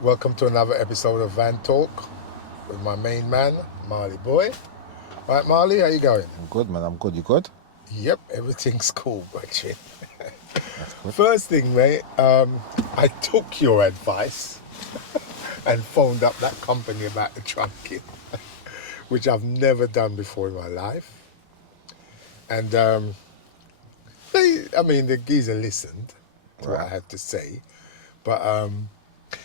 Welcome to another episode of Van Talk with my main man, Marley boy. Right, Marley, how you going? I'm good, man. I'm good. You good? Yep, everything's cool, actually. That's good. First thing, mate, I took your advice and phoned up that company about the trunking, which I've never done before in my life. And the geezer listened to what I Right. had to say, but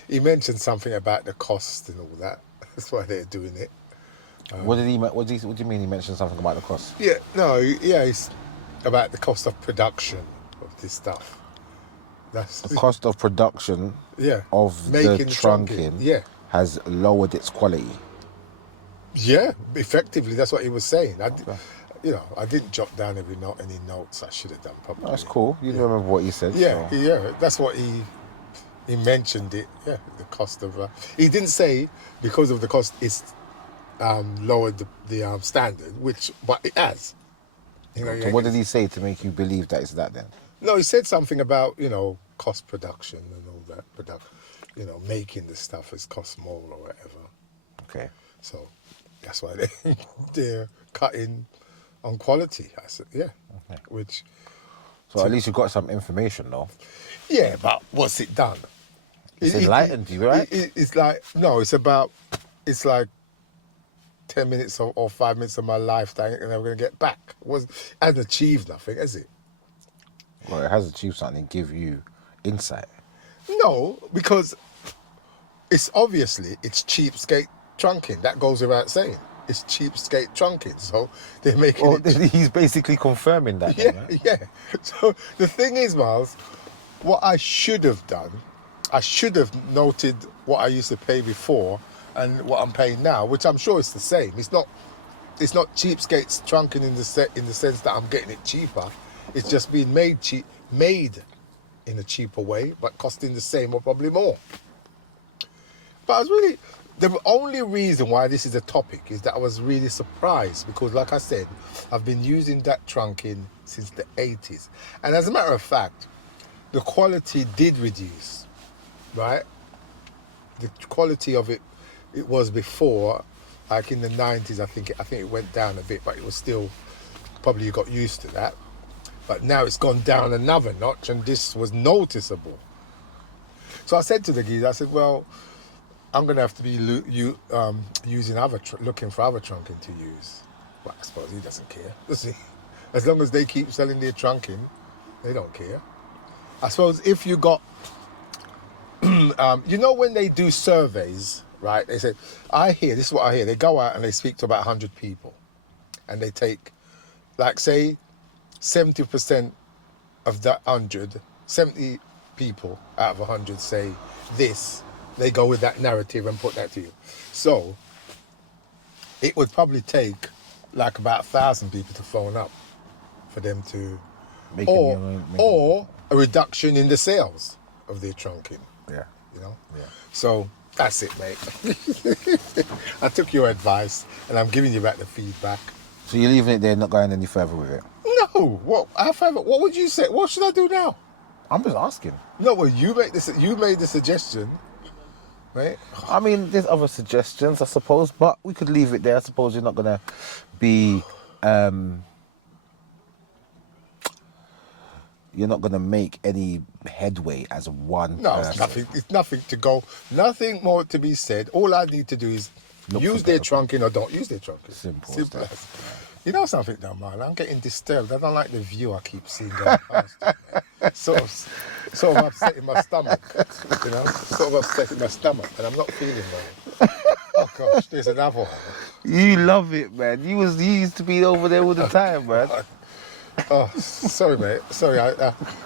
he mentioned something about the cost and all that. That's why they're doing it. What did he? What do you mean? He mentioned something about the cost. Yeah, no, yeah, it's about the cost of production of this stuff. That's The cost of production yeah, of the making the trunking. trunking Yeah, has lowered its quality. yeah, effectively, that's what he was saying. Okay. I didn't jot down any notes I should have done probably. That's cool. You Yeah, remember what he said, yeah, so yeah. That's what he mentioned it. Yeah, the cost of. He didn't say because of the cost it's lowered the standard, but it has. So what did he say to make you believe that it's that then? No, he said something about, cost production and all that. Making the stuff has cost more or whatever. Okay. So that's why they're cutting on quality. I said, yeah. Okay. Which, So at least you got some information, though. yeah, but what's it done? It's enlightened you, right? It's like 10 minutes or 5 minutes of my life that I'm going to get back. Hasn't achieved nothing, has it? Well, it has achieved something. Give you insight. No, because it's cheapskate trunking. That goes without saying. It's cheapskate trunking. So they're making Well, it. he's basically confirming that. Yeah, Then, right? yeah. So the thing is, Miles, what I should have done, I should have noted what I used to pay before and what I'm paying now, which I'm sure is the same. It's not cheapskates trunking in the sense that I'm getting it cheaper. It's just being made in a cheaper way, but costing the same or probably more. But I was really, the only reason why this is a topic is that I was really surprised because, like I said, I've been using that trunking since the 80s. And as a matter of fact, the quality did reduce, right? The quality of it was before, like in the 90s, I think it went down a bit, but it was still, probably you got used to that. But now it's gone down another notch, and this was noticeable. So I said to the geezer, I said, well, I'm going to have to be using looking for other trunking to use. Well, I suppose he doesn't care, does he? As long as they keep selling their trunking, they don't care. I suppose if you got, when they do surveys, right? They say, this is what I hear. They go out and they speak to about 100 people. And they take, like, say, 70% of that 100, 70 people out of 100 say this. They go with that narrative and put that to you. So it would probably take like about 1,000 people to phone up for them to, or a reduction in the sales of their trunking. Yeah. Yeah. So that's it, mate. I took your advice and I'm giving you back the feedback. So you're leaving it there, not going any further with it? No, what would you say? What should I do now? I'm just asking. No, well, you made the suggestion, right? I mean, there's other suggestions, I suppose, but we could leave it there. I suppose you're not going to be... you're not going to make any headway as one No, person. it's nothing to go. Nothing more to be said. All I need to do is use their trunking or don't use their trunking. Simple as. stuff. You know something, though, man? I'm getting disturbed. I don't like the view I keep seeing going past. Sort of upsetting my stomach. Sort of upsetting my stomach, and I'm not feeling well. Oh gosh, there's another one. You love it, man. You used to be over there all the time, man. Oh, sorry, mate. Sorry,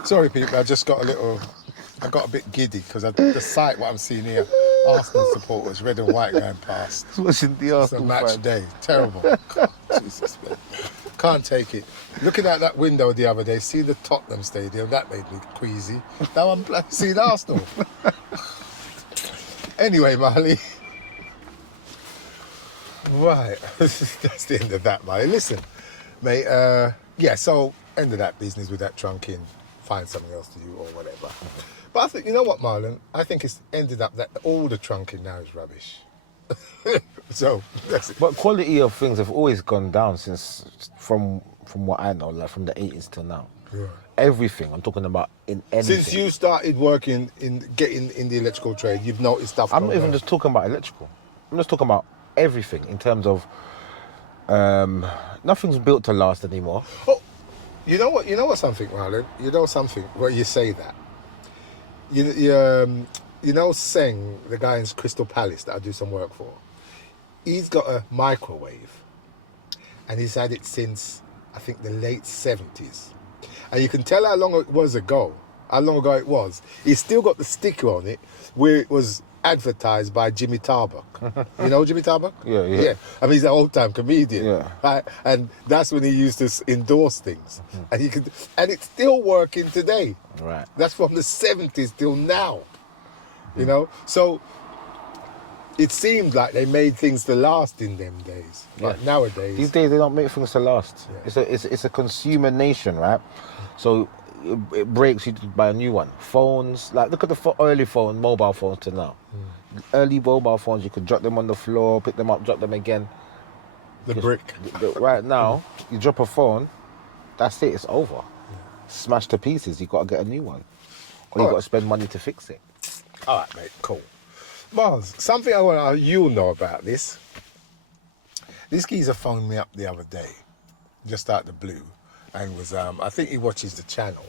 sorry, people. I got a bit giddy because the sight what I'm seeing here, Arsenal supporters, red and white going past. Watching the It's a Arsenal match fan. day. Terrible. God, Jesus, man. Can't take it. Looking out that window the other day, seeing the Tottenham Stadium, that made me queasy. Now I'm seeing Arsenal. Anyway, Marley. Right. That's the end of that, Marley. Listen, mate, so end of that business with that trunking. find something else to do or whatever. But I think, you know what, Marlon? I think it's ended up that all the trunking now is rubbish. So that's it. But quality of things have always gone down from what I know, like from the 80s till now. Yeah. Everything, I'm talking about in anything. Since you started working getting in the electrical trade, you've noticed stuff. I'm not going even on. just talking about electrical. I'm just talking about everything in terms of nothing's built to last anymore. Oh, you know what? You know what? Something, Marlon. You know something. Well, you say that. You know, Seng, the guy in Crystal Palace that I do some work for. He's got a microwave, and he's had it since I think the late 70s, and you can tell how long it was ago. How long ago it was. He's still got the sticker on it where it was advertised by Jimmy Tarbuck. You know Jimmy Tarbuck? Yeah. I mean, he's an old-time comedian. Yeah. Right? And that's when he used to endorse things. And and it's still working today. Right. That's from the 70s till now. You know? So it seemed like they made things to last in them days. Like nowadays. These days they don't make things to last. Yeah. It's a consumer nation, right? So it breaks, you buy a new one. Phones, like look at the early mobile phones to now. Early mobile phones, you could drop them on the floor, pick them up, drop them again. The brick. Right now, you drop a phone, that's it, it's over. Smashed to pieces, you got to get a new one. Or you got to spend money to fix it. All right, mate, cool. Miles, something I want you'll know about this. This geezer phoned me up the other day, just out the blue, and was, I think he watches the channel.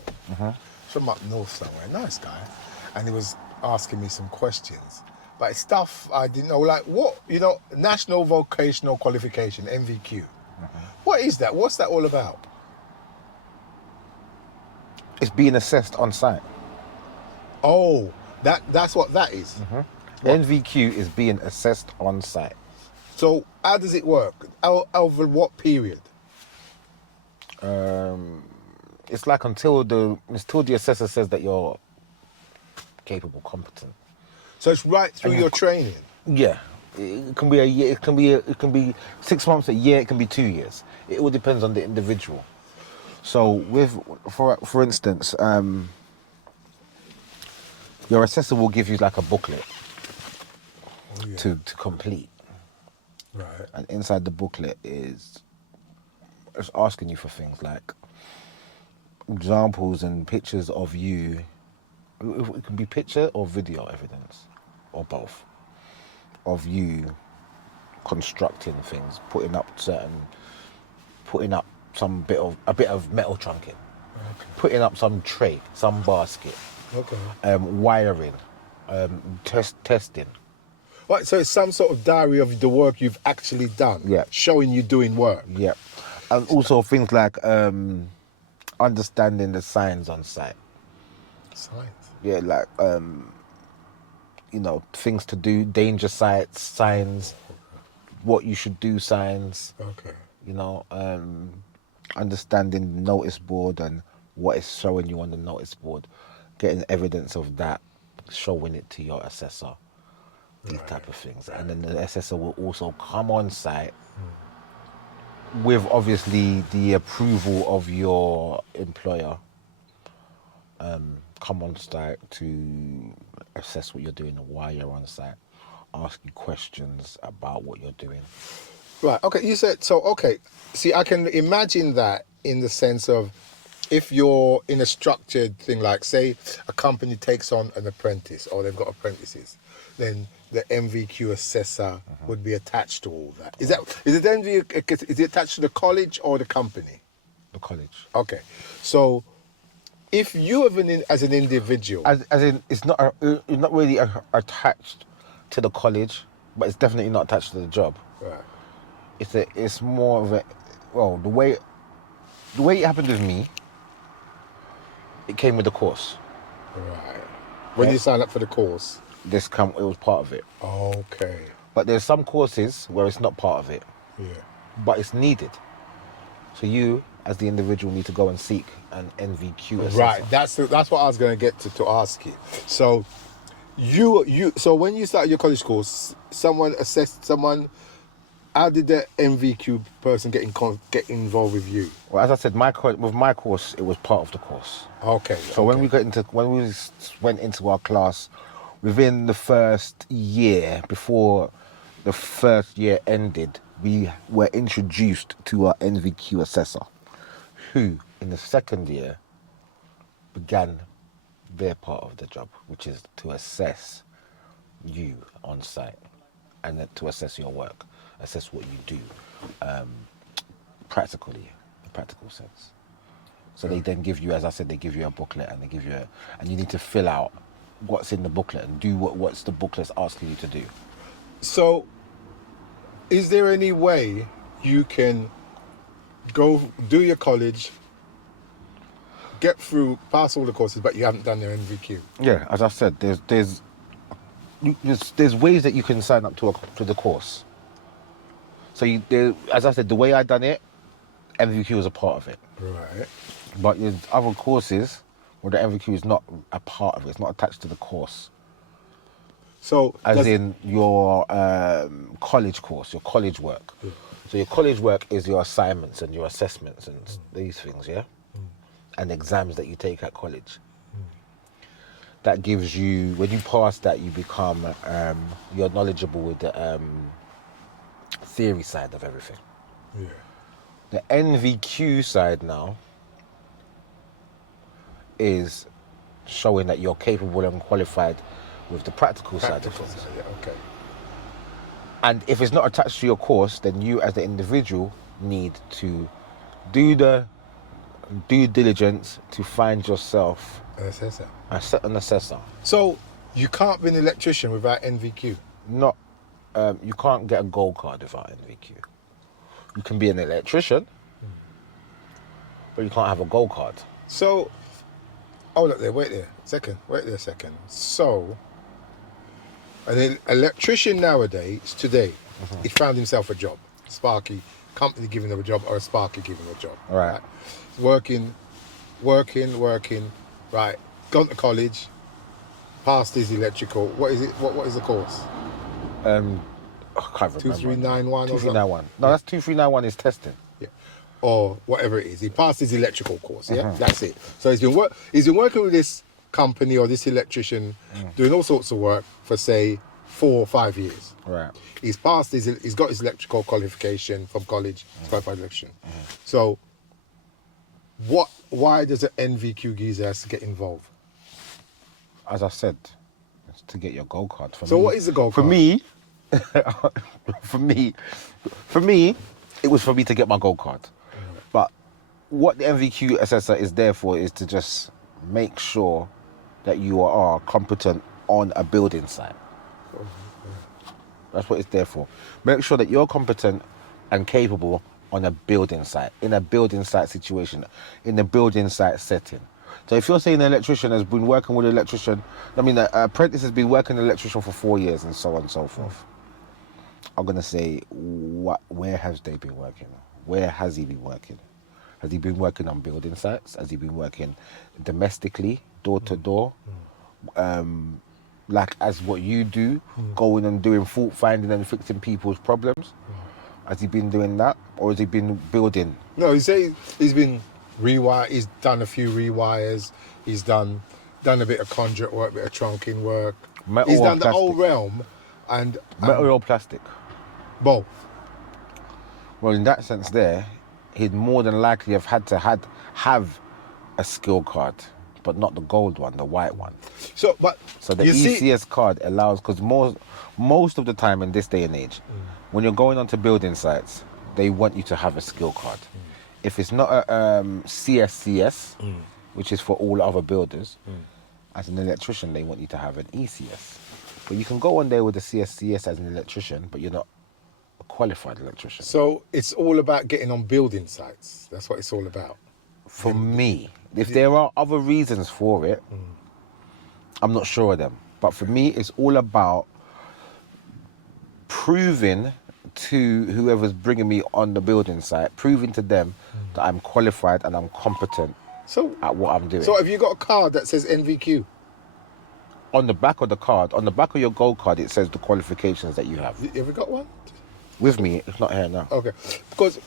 From up north somewhere, nice guy. And he was asking me some questions. But it's stuff I didn't know, like what, National Vocational Qualification, NVQ. What is that? What's that all about? It's being assessed on site. Oh, that's what that is. NVQ is being assessed on site. So how does it work? Over what period? It's like until the assessor says that you're capable, competent. So it's right through your training. Yeah, it can be a year. It can be 6 months, a year. It can be 2 years. It all depends on the individual. So, for instance, your assessor will give you like a booklet to complete. Right. And inside the booklet is it's asking you for things like examples and pictures of you. It can be picture or video evidence, or both, of you constructing things, putting up a bit of metal trunking, putting up some tray, some basket, wiring, testing. Right, so it's some sort of diary of the work you've actually done, showing you doing work. Yeah, and also things like understanding the signs on site. Signs? Yeah, like, things to do, danger sites, signs, what you should do signs. Okay. Understanding the notice board and what is showing you on the notice board, getting evidence of that, showing it to your assessor, these type of things. And then the assessor will also come on site with obviously the approval of your employer, come on site to assess what you're doing and why you're on site, ask you questions about what you're doing. Right, okay, you said, see, I can imagine that in the sense of if you're in a structured thing, like say a company takes on an apprentice or they've got apprentices, then the MVQ assessor would be attached to all that. Is it attached to the college or the company? The college. Okay, so if you as an individual, as in it's not really attached to the college, but it's definitely not attached to the job. right, It's more of the way it happened with me. It came with the course. right, when you sign up for the course, It was part of it. okay, But there's some courses where it's not part of it, but it's needed. So you, as the individual, need to go and seek an NVQ assessor. Right, that's what I was going to get to ask you. So so when you started your college course, someone how did the NVQ person get involved with you? Well, as I said, with my course, it was part of the course. Okay. So when we went into our class, within the first year, before the first year ended, we were introduced to our NVQ assessor, who in the second year began their part of the job, which is to assess you on site and then to assess your work, assess what you do practically, in practical sense. So they then give you, as I said, they give you a booklet and and you need to fill out what's in the booklet and do what's the booklet's asking you to do. So, is there any way you can go do your college, get through, pass all the courses, but you haven't done your NVQ? Yeah, as I said, there's ways that you can sign up to the course. So as I said, the way I done it, NVQ was a part of it. Right. But there's other courses where the NVQ is not a part of it. It's not attached to the course. So, as in your college course, your college work. Yeah. So your college work is your assignments and your assessments and these things, yeah? And exams that you take at college. That gives you, when you pass that, you become, you're knowledgeable with the theory side of everything. Yeah. The NVQ side now is showing that you're capable and qualified with the practical side of things. Yeah, okay. And if it's not attached to your course, then you as the individual need to do the due diligence to find yourself An assessor. an assessor. So, you can't be an electrician without NVQ? Not, you can't get a gold card without NVQ. You can be an electrician, but you can't have a gold card. So, hold up there, wait there a second. So, an electrician nowadays, today, he found himself a job. Sparky, company giving him a job, or a Sparky giving him a job. Right. Working, right. Gone to college, passed his electrical. What is it? What is the course? I can't remember. 2391 or something? 2391. No, that's 2391 is testing. Yeah. Or whatever it is. He passed his electrical course, yeah? That's it. So he's been working with this company or this electrician, doing all sorts of work for, say, 4 or 5 years. Right. He's got his electrical qualification from college, he's qualified electrician. So, why does an NVQ geezer has to get involved? As I said, it's to get your gold card. What is the gold for card? Me, for me, it was for me to get my gold card. But what the NVQ assessor is there for is to just make sure that you are competent on a building site. That's what it's there for. Make sure that you're competent and capable on a building site, in a building site situation, in a building site setting. So if you're saying an electrician has been working with an electrician, an apprentice has been working with an electrician for 4 years and so on and so forth. I'm going to say, where has they been working? Where has he been working? Has he been working on building sites? Has he been working domestically, door to door? Like as what you do, going and doing fault finding and fixing people's problems? Has he been doing that? Or has he been building? No, he's been he's done a few rewires, he's done a bit of conduit work, bit of trunking work. Metal he's or done plastic? the whole realm. And Metal or plastic? both. Well, in that sense there, he'd more than likely have had to have a skill card, but not the gold one, the white one. So the you ECS card allows, because most of the time in this day and age, when you're going onto building sites, they want you to have a skill card. If it's not a CSCS, which is for all other builders, as an electrician, they want you to have an ECS. But you can go on there with a CSCS as an electrician, but you're not a qualified electrician. So it's all about getting on building sites. That's what it's all about. For me, if there are other reasons for it, I'm not sure of them. But for me, it's all about proving to whoever's bringing me on the building site, proving to them that I'm qualified and I'm competent at what I'm doing. So have you got a card that says NVQ? On the back of the card, on the back of your gold card, it says the qualifications that you have. You ever got one? With me, it's not here now. Okay, because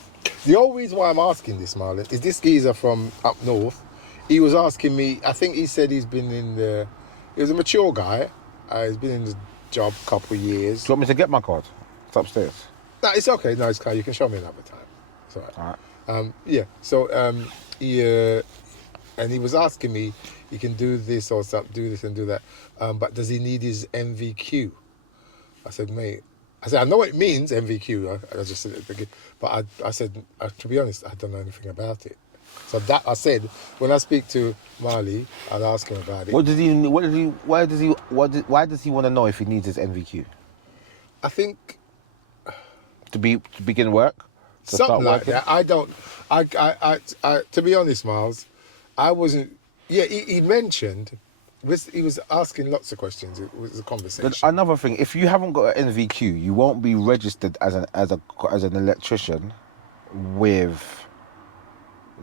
the only reason why I'm asking this, Marlon, is this geezer from up north. He was asking me. I think he said he's been in the. He was a mature guy. He's been in the job a couple of years. Do you want me to get my card? It's upstairs. No, it's okay. No, it's okay. You can show me another time. It's all right. All right. Yeah. So and he was asking me, he can do this or something, do this and do that. But does he need his MVQ? I said, mate. I know what it means, MVQ. I just said it, but I said, to be honest, I don't know anything about it. So that I said, when I speak to Marley, I'll ask him about it. Why does he want to know if he needs his NVQ? I think To begin work? To something start like working? that. I don't. I to be honest, Miles, I wasn't. Yeah, he mentioned. He was asking lots of questions. It was a conversation. But another thing, if you haven't got an NVQ, you won't be registered as an electrician with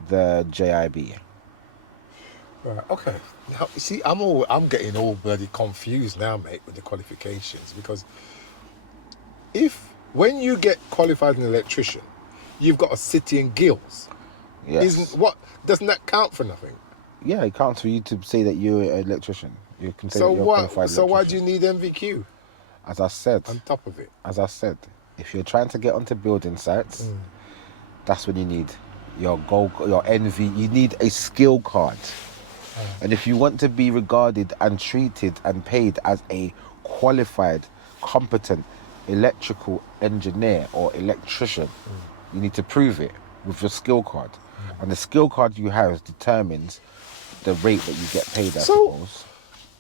the JIB. Right, okay. Now, you see, I'm getting all bloody confused now, mate, with the qualifications, because when you get qualified as an electrician, you've got a city and guilds. Yes. Doesn't that count for nothing? Yeah, it counts for you to say that you're an electrician. You can say So that you're a qualified So why do electrician. you need MVQ As I said, on top of it? if you're trying to get onto building sites, that's when you need your NV. You need a skill card. And if you want to be regarded and treated and paid as a qualified, competent electrical engineer or electrician, you need to prove it with your skill card. And the skill card you have determines the rate that you get paid, I suppose.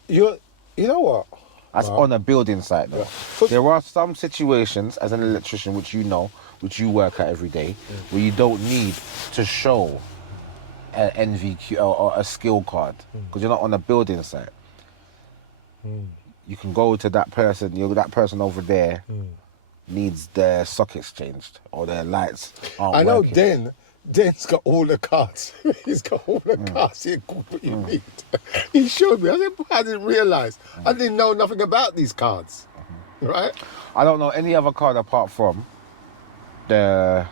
You know what? That's on a building site, though. Yeah. There are some situations as an electrician, which you know, which you work at every day, where you don't need to show an NVQ or a skill card because you're not on a building site. You can go to that person. That person over there needs their sockets changed or their lights aren't I know working. Den's got all the cards. He's got all the cards he need. He showed me. I didn't realise. I didn't know nothing about these cards. Right? I don't know any other card apart from the.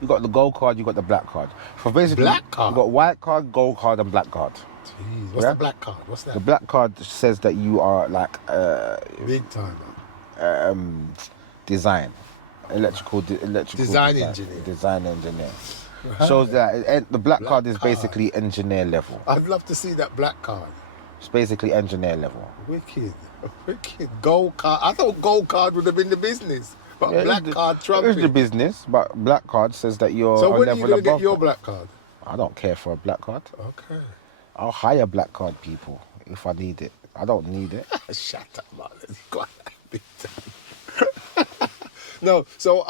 You got the gold card, you got the black card. So basically, Black card? you got white card, gold card, and black card. Jeez, what's Yeah? the black card? What's that? The black card says that you are like Big timer. design, electrical Design engineer. Design engineer. Shows that the black card is card. basically engineer level. I'd love to see that black card. It's basically engineer level. Wicked. Gold card. I thought gold card would have been the business. But Yeah, black card trumps It's the it. business, but black card says that you're So a when are you level going to above. get your that. black card? I don't care for a black card. Okay. I'll hire black card people if I need it. I don't need it. Shut up, man. It's quite big time. No, so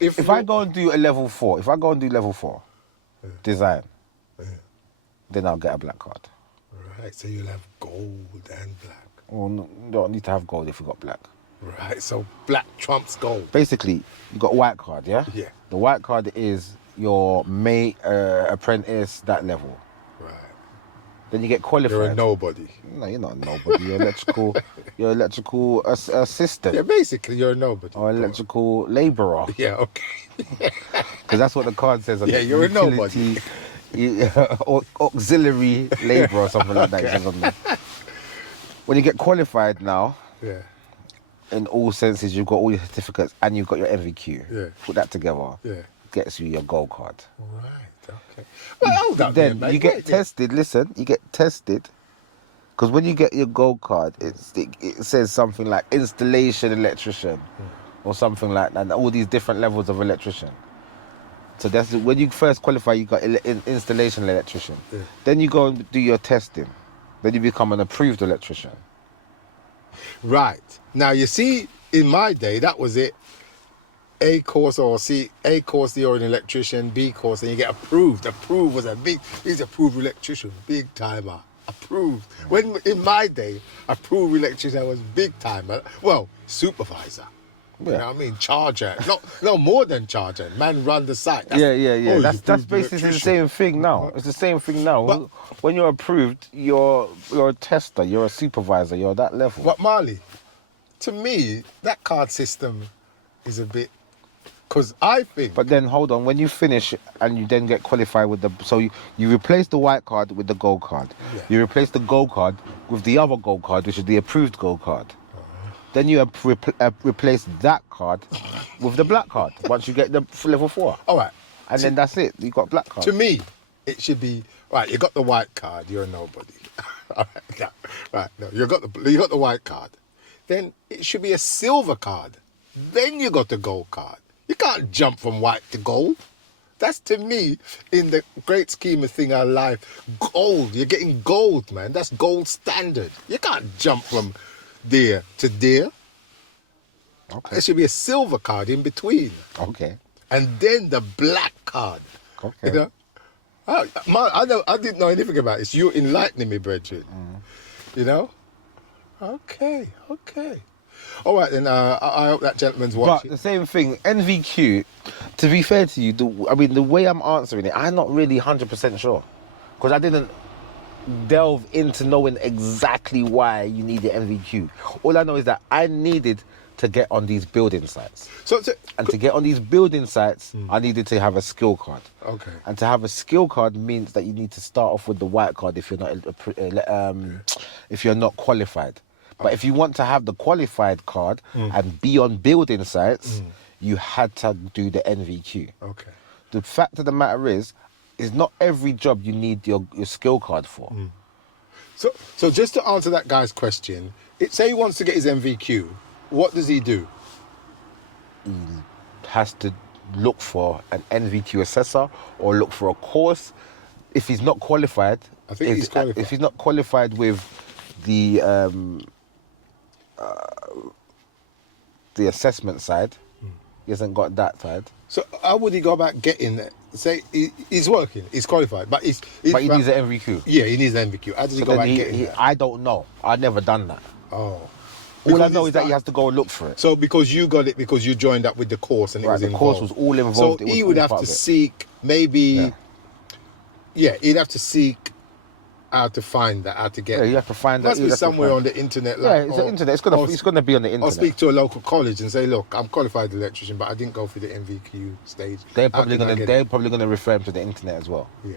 If I go and do a level 4, design, then I'll get a black card. Right, so you'll have gold and black. Well, no, you don't need to have gold if you got black. Right, so black trumps gold. Basically, you got white card, yeah? Yeah. The white card is your mate, apprentice, that level. Right. Then you get qualified. You're a nobody. No, you're not a nobody. You're electrical assistant. Yeah, basically you're a nobody. Or electrical labourer. Yeah, okay. Because that's what the card says. On Yeah, it. you're a Utility, auxiliary labourer or something like that. It says on there. When you get qualified now, Yeah. in all senses, you've got all your certificates and you've got your MVQ. Yeah. Put that together. Yeah. Gets you your gold card. Right, okay. Well, hold up Then there, mate. you get Wait, tested. Listen, you get tested. Because when you get your gold card, it says something like installation electrician or something like that, and all these different levels of electrician. So that's when you first qualify, you got installation electrician. Yeah. Then you go and do your testing. Then you become an approved electrician. Right. Now, you see, in my day, that was it. A course or C, A course, you're an electrician, B course, and you get approved. Approved was he's approved electrician, big timer. Approved. When, in my day, approved electrician was big timer. Well, supervisor. You know what I mean? Charger. No more than charger. Man run the site. Yeah. Oh, That's approved basically the electrician. same thing now. It's the same thing now. But- when you're approved, you're a tester, you're a supervisor, you're that level. But Marley, to me, that card system is a bit, because I think. But then hold on, when you finish and you then get qualified with you replace the white card with the gold card. Yeah. You replace the gold card with the other gold card, which is the approved gold card. Then you replace that card with the black card once you get the level 4. All right. And then that's it. You got black card. To me, it should be right. You got the white card. You're a nobody. All right. Yeah. Right. No, you got the white card. Then it should be a silver card. Then you got the gold card. You can't jump from white to gold. That's, to me, in the great scheme of thing, our life, gold. You're getting gold, man. That's gold standard. You can't jump from there to there. Okay. There should be a silver card in between. Okay. And then the black card. Okay. You know? I didn't know anything about this. You're enlightening me, brethren. You know? Okay. All right, then. I hope that gentleman's watching. But the same thing, NVQ, to be fair to you, the way I'm answering it, I'm not really 100% sure. Because I didn't delve into knowing exactly why you need the NVQ. All I know is that I needed to get on these building sites. And to get on these building sites, I needed to have a skill card. Okay. And to have a skill card means that you need to start off with the white card if you're not qualified. But if you want to have the qualified card and be on building sites, you had to do the NVQ. Okay. The fact of the matter is not every job you need your skill card for. So just to answer that guy's question, say he wants to get his NVQ, what does he do? He has to look for an NVQ assessor or look for a course. If he's not qualified, I think he's qualified. If he's not qualified with the assessment side, he hasn't got that side. So how would he go about getting it? Say he's working, he's qualified, but he needs an NVQ. Yeah, he needs an NVQ. How does he go about getting that? I don't know. I've never done that. Oh. All I know is that he has to go and look for it. So because you got it because you joined up with the course and it was involved. The course was all involved. So he would have to seek maybe... Yeah, he'd have to seek how to find that, how to get... Yeah, you have to find that. Must be somewhere on the internet. Yeah, it's the internet. It's going to be on the internet. Or speak to a local college and say, look, I'm qualified electrician, but I didn't go through the NVQ stage. They're probably going to refer him to the internet as well. Yeah.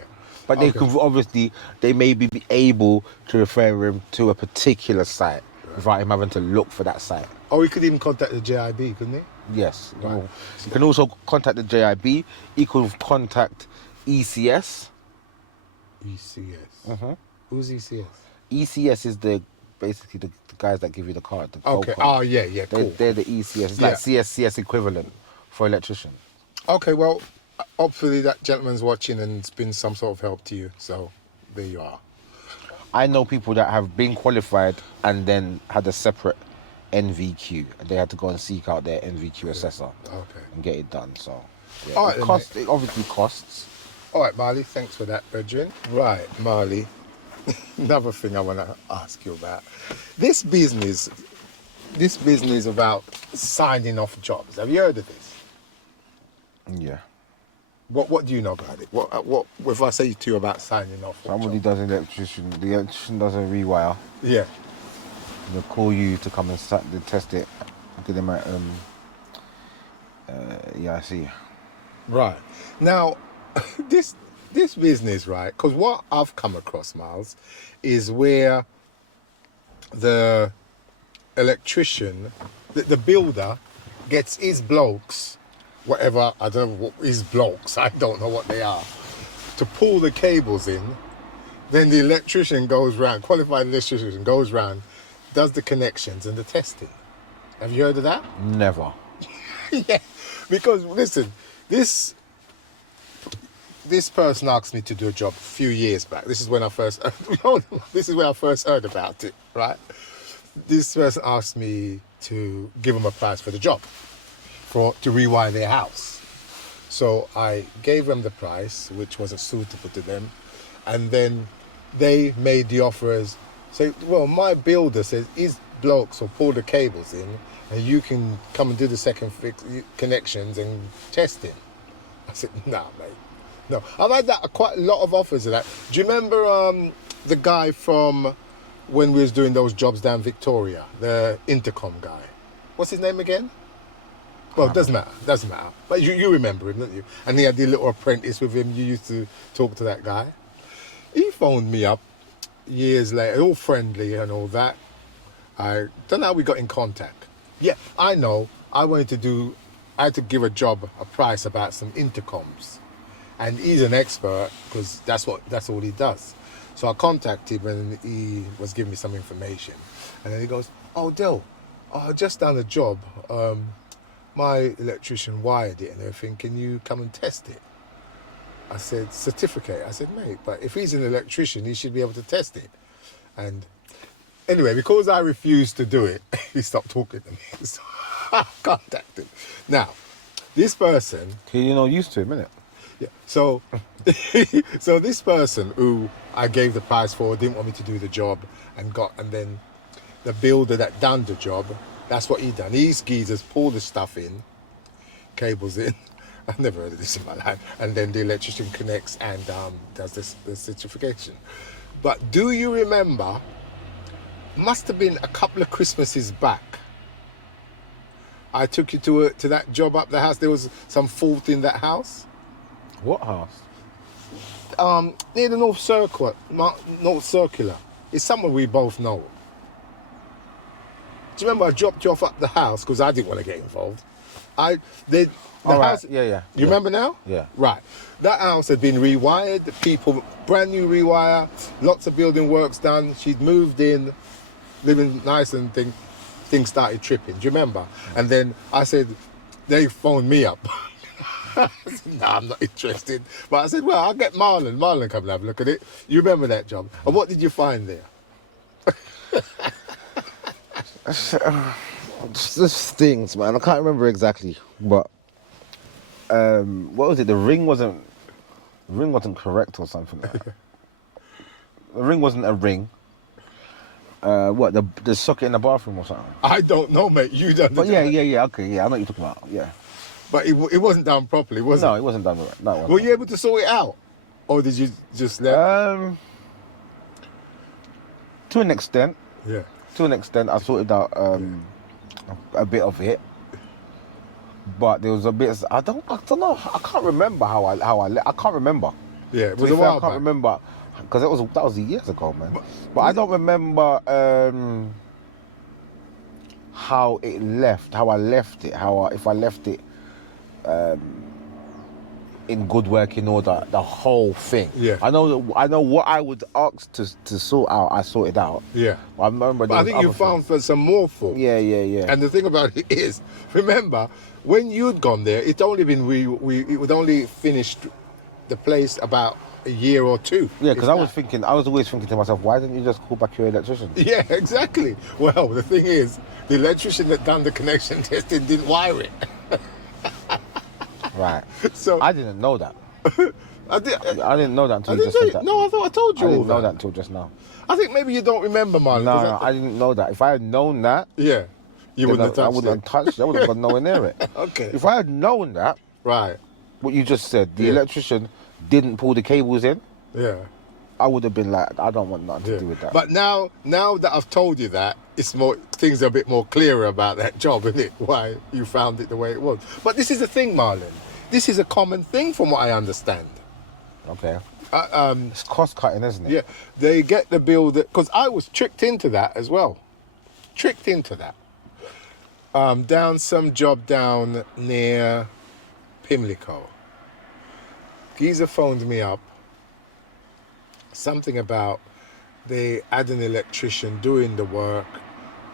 But they could obviously, they may be able to refer him to a particular site without him having to look for that site. Or he could even contact the JIB, couldn't he? Yes. Right. You can also contact the JIB. He could contact ECS. ECS. Mm-hmm. Who's ECS? ECS is basically the guys that give you the card. Okay. Card. Oh, yeah, cool. They're the ECS. It's like CSCS equivalent for electrician. Okay, well, hopefully that gentleman's watching and it's been some sort of help to you. So, there you are. I know people that have been qualified and then had a separate NVQ. And they had to go and seek out their NVQ assessor and get it done. So, yeah. All right, it obviously costs. All right, Marley, thanks for that, brethren. Right, Marley, another thing I want to ask you about. This business about signing off jobs. Have you heard of this? Yeah. What do you know about it? What if I say to you about signing off? Somebody does the electrician does a rewire. Yeah. They'll call you to come and test it. Give them a I see. Right. Now, this business, right? Because what I've come across, Miles, is where the electrician, the builder, gets his blokes, whatever, I don't know what his blokes, I don't know what they are, to pull the cables in. Then the electrician goes round, qualified electrician goes round, does the connections and the testing. Have you heard of that? Never. Yeah, because listen, this person asked me to do a job a few years back. This is when I first heard about it, right? This person asked me to give them a price for the job, to rewire their house. So I gave them the price, which wasn't suitable to them, and then they made the offers. Say, well, my builder says his blokes will pull the cables in, and you can come and do the second fix connections and testing. I said, nah, mate. No, I've had quite a lot of offers of that. Do you remember the guy from when we was doing those jobs down Victoria, the intercom guy? What's his name again? Well, it doesn't matter. Doesn't matter. But you remember him, don't you? And he had the little apprentice with him. You used to talk to that guy. He phoned me up years later, all friendly and all that. I don't know how we got in contact. Yeah, I know. I had to give a price about some intercoms. And he's an expert because that's all he does. So I contacted him and he was giving me some information. And then he goes, "Oh, Dill, I just done a job. My electrician wired it and everything. Can you come and test it?" I said, "Certificate." I said, "Mate, but if he's an electrician, he should be able to test it." And anyway, because I refused to do it, he stopped talking to me. So I contacted him. Now, this person... You're not used to him, innit? Yeah. So, so this person who I gave the price for didn't want me to do the job, and then the builder that done the job, that's what he done. These geezers pull the stuff in, cables in. I've never heard of this in my life. And then the electrician connects and does the certification. But do you remember? Must have been a couple of Christmases back. I took you to that job up the house. There was some fault in that house. What house? Near the North Circular. It's somewhere we both know. Do you remember I dropped you off at the house because I didn't want to get involved? The house. Right. Yeah. You remember now? Yeah. Right. That house had been rewired. The people, brand new rewire. Lots of building works done. She'd moved in, living nice and things started tripping. Do you remember? And then I said, they phoned me up. I said, "No, I'm not interested." But I said, "Well, I'll get Marlon. Marlon come and have a look at it." You remember that job? And what did you find there? Just things, man. I can't remember exactly, but what was it? The ring wasn't correct or something like that. The ring wasn't a ring. What, the socket in the bathroom or something? I don't know, mate. You done the But job. yeah. Okay, yeah. I know what you're talking about. Yeah. But it wasn't done properly, was it? No, it wasn't done right. No, it wasn't. Were you able to sort it out, or did you just let? To an extent. Yeah. To an extent, I sorted out a bit of it, but there was a bit. I don't know. I can't remember how I can't remember. Yeah, it To was be a fair, while I can't back. remember because that was years ago, man. But I don't remember how it left, how I left it, if I left it in good working order, the whole thing. Yeah. I know what I would ask to sort out. I sorted out. Yeah. I remember. But I think you found for some more fault. Yeah. And the thing about it is, remember, when you'd gone there, it would only finished the place about a year or two. Yeah, because I was always thinking to myself, why didn't you just call back your electrician? Yeah, exactly. Well, the thing is, the electrician that done the connection testing didn't wire it. Right. So I didn't know that. I didn't know that until I you didn't just tell said you. that. No, I thought I told you I all didn't know that until just now. I think maybe you don't remember, Marlon. No, I didn't know that. If I had known that, Yeah, you wouldn't have touched I wouldn't have touched it. I wouldn't have gone nowhere near it. Okay. If I had known that, Right. what you just said, the Yeah. electrician didn't pull the cables in, Yeah. I would have been like, I don't want nothing to do with that. But now that I've told you that, things are a bit more clearer about that job, isn't it? Why you found it the way it was. But this is the thing, Marlon. This is a common thing from what I understand. Okay. It's cost cutting, isn't it? Yeah, they get the bill because I was tricked into that as well. Tricked into that. Down some job down near Pimlico. Geezer phoned me up. Something about they had an electrician doing the work,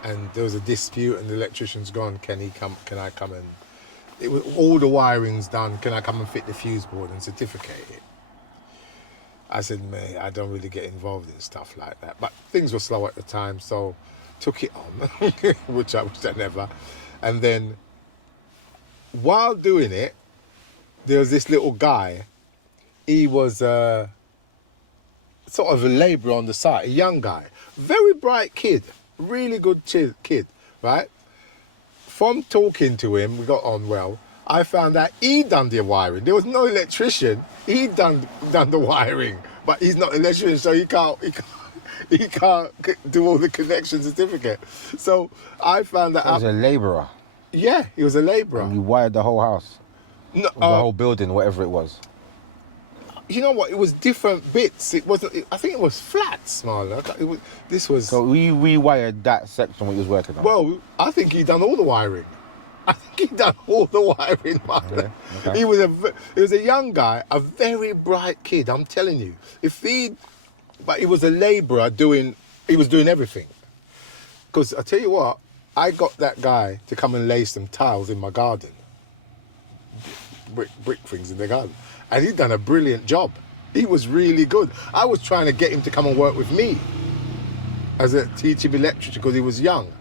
and there was a dispute, and the electrician's gone. Can I come and? It was all the wiring's done. Can I come and fit the fuse board and certificate it? I said, mate, I don't really get involved in stuff like that. But things were slow at the time, so took it on, which I never. And then while doing it, there was this little guy. He was sort of a labourer on the site, a young guy. Very bright kid, really good kid, right? From talking to him, we got on well. I found out he done the wiring. There was no electrician. He done the wiring, but he's not an electrician, so he can't do all the connection certificate. So I found that I was a labourer. Yeah, he was a labourer. And you wired the whole house, No, the whole building, whatever it was. you know what? It was different bits. It wasn't. I think it was flats, Marlon. This was. So we rewired that section he was working on. Well, I think he done all the wiring. I think he done all the wiring, Marlon. Okay. He was a young guy, a very bright kid. I'm telling you. But he was a labourer he was doing everything. Because I tell you what, I got that guy to come and lay some tiles in my garden. Brick things in the garden. And he'd done a brilliant job. He was really good. I was trying to get him to come and work with me as a teacher of electrician because he was young.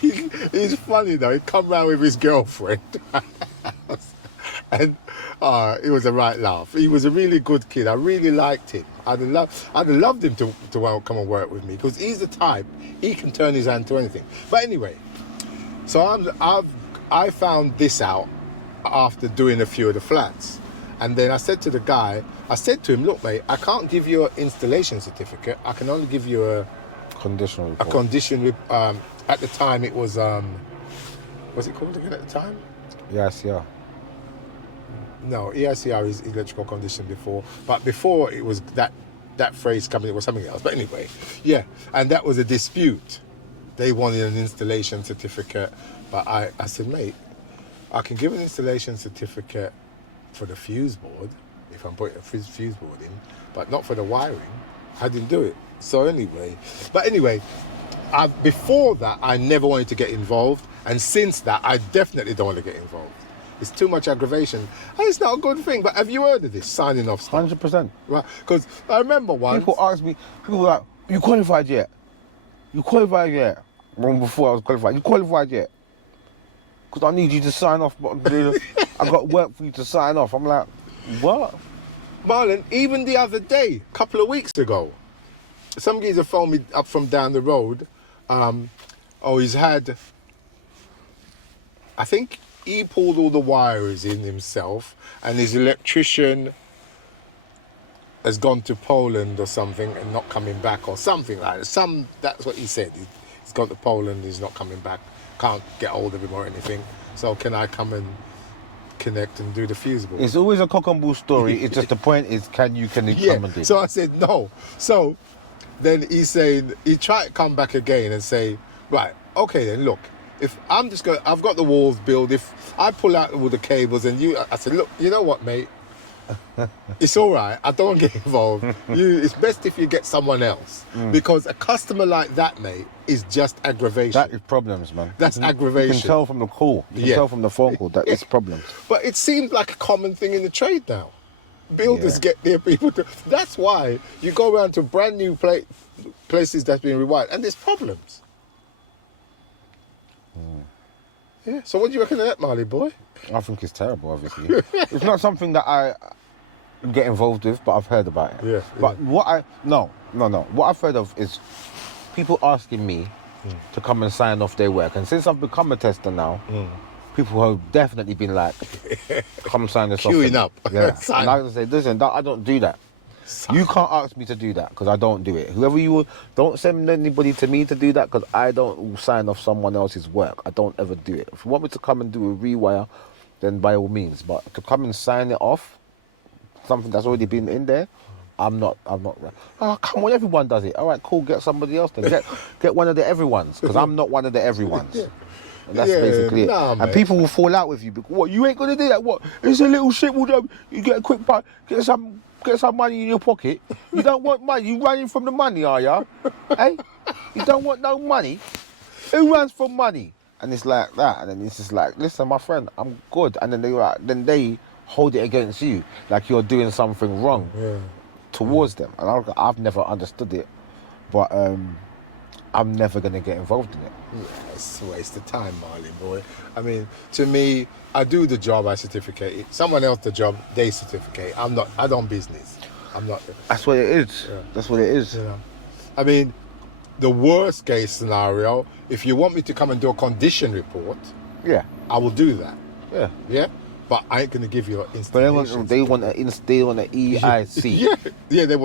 He's funny though. He'd come round with his girlfriend. And it was a right laugh. He was a really good kid. I really liked him. I'd have loved him to come and work with me because he's the type, he can turn his hand to anything. But anyway, so I found this out after doing a few of the flats. And then I said to the guy, look mate, I can't give you an installation certificate. I can only give you a Condition report. At the time it was it called again at the time? Yes, yeah. No, EICR is electrical condition before, but before it was that phrase coming, it was something else. But anyway, yeah, and that was a dispute. They wanted an installation certificate, but I said, mate, I can give an installation certificate for the fuse board, if I'm putting a fuse board in, but not for the wiring. I didn't do it. So anyway, before that, I never wanted to get involved, and since that, I definitely don't want to get involved. It's too much aggravation, and it's not a good thing. But have you heard of this signing off stuff? 100%. Right, because I remember once. People ask me, people were like, you qualified yet? You qualified yet? Long before I was qualified. You qualified yet? Because I need you to sign off. I got work for you to sign off. I'm like, what? Marlon, even the other day, a couple of weeks ago, some geezer phoned me up from down the road. He's had, I think he pulled all the wires in himself, and his electrician has gone to Poland or something and not coming back or something like that. That's what he said. He's gone to Poland, he's not coming back, can't get hold of him or anything. So can I come and connect and do the fuse board? It's always a cock and bull story. It's just the point is, can you come and do? So I said no. So then he's saying, he tried to come back again and say, right, okay then, look, if I've got the walls built, if I pull out all the cables and I said, look, you know what, mate? It's all right. I don't want to get involved. It's best if you get someone else. Because a customer like that, mate, is just aggravation. That is problems, man. That's aggravation. You can tell from the call. You can tell from the phone call that it's problems. But it seems like a common thing in the trade now. Builders get their people to... That's why you go around to brand new places that's been rewired and there's problems. Yeah. So what do you reckon of that, Marley boy? I think it's terrible, obviously. It's not something that I get involved with, but I've heard about it. Yeah. But what I've heard of is people asking me to come and sign off their work. And since I've become a tester now, people have definitely been like, come sign this off. Queuing up. Yeah. And I say, listen, I don't do that. You can't ask me to do that because I don't do it. Whoever you don't send anybody to me to do that because I don't sign off someone else's work. I don't ever do it. If you want me to come and do a rewire, then by all means. But to come and sign it off, something that's already been in there, I'm not. Oh, come on, everyone does it. All right, cool. Get somebody else then. Get one of the everyones because I'm not one of the everyone's. And that's basically it. And people will fall out with you because what, you ain't gonna do that. What? It's a little shit. You get a quick buy, get some money in your pocket. You don't want money. You running from the money, are ya? Hey, you don't want no money. Who runs from money? And it's like that. And then it's just like, listen, my friend, I'm good. And then they hold it against you like you're doing something wrong towards them. And I've never understood it, but I'm never gonna get involved in it. Yeah, it's a waste of time, Marley boy. I mean, to me, I do the job, I certificate it. Someone else the job, they certificate. I don't business. I'm not. That's what it is. Yeah. That's what it is. You know? I mean, the worst case scenario, if you want me to come and do a condition report, I will do that. Yeah. Yeah? But I ain't gonna give you an installation. But they want an EIC. They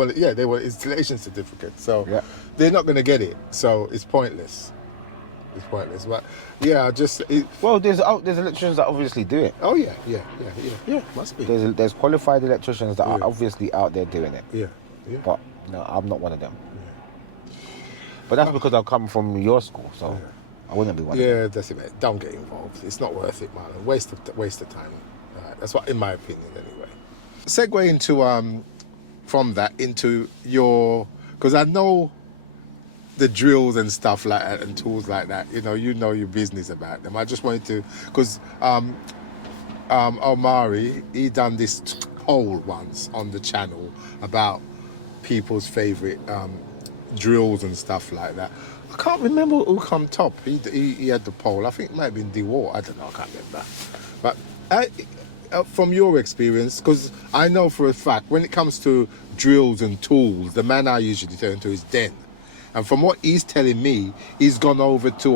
want installation certificate. So they're not gonna get it. So it's pointless. It's pointless. But yeah, Well, there's electricians that obviously do it. oh yeah, must be. There's qualified electricians that Yeah. are obviously out there doing it. Yeah, yeah. But no, I'm not one of them. But that's because I come from your school, so I wouldn't be one of them. Yeah, that's it, mate. Don't get involved. It's not worth it, Marlon. Waste of time. That's what, in my opinion, anyway. Segue into from that into your, because I know the drills and stuff like that and tools like that. You know your business about them. I just wanted to, because Omari, he done this poll once on the channel about people's favorite drills and stuff like that. I can't remember who come top. He had the poll. I think it might have been DeWalt. I don't know. I can't remember. But from your experience, because I know for a fact when it comes to drills and tools, the man I usually turn to is Den. And from what he's telling me, he's gone over to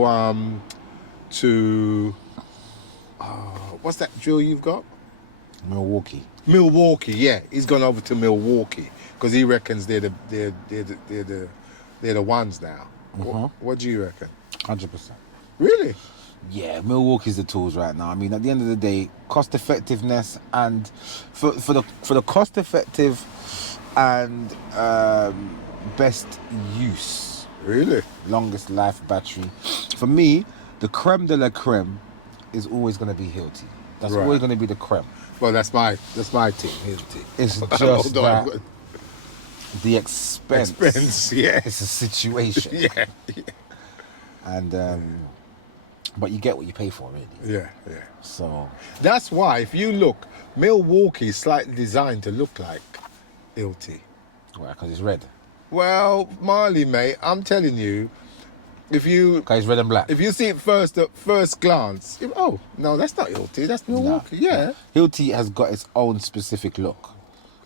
what's that drill you've got? Milwaukee. Milwaukee, yeah. He's gone over to Milwaukee because he reckons they're the ones now. What do you reckon? 100%. Really? Yeah, Milwaukee's the tools right now. I mean, at the end of the day, cost effectiveness and for the cost effective and best use, Really? longest life battery. For me, the creme de la creme is always going to be Hilti. That's Right. always going to be the creme. Well, that's my team. His team. It's just Hold on. that the expense. Yeah. It's a situation. Yeah. And but you get what you pay for, really. Yeah. So That's why, if you look, Milwaukee is slightly designed to look like Hilti. well, because it's red. Well, Marley, mate, I'm telling you, if you Because it's red and black. see it at first glance, oh no, that's not Hilti, that's Milwaukee. Yeah. Hilti has got its own specific look.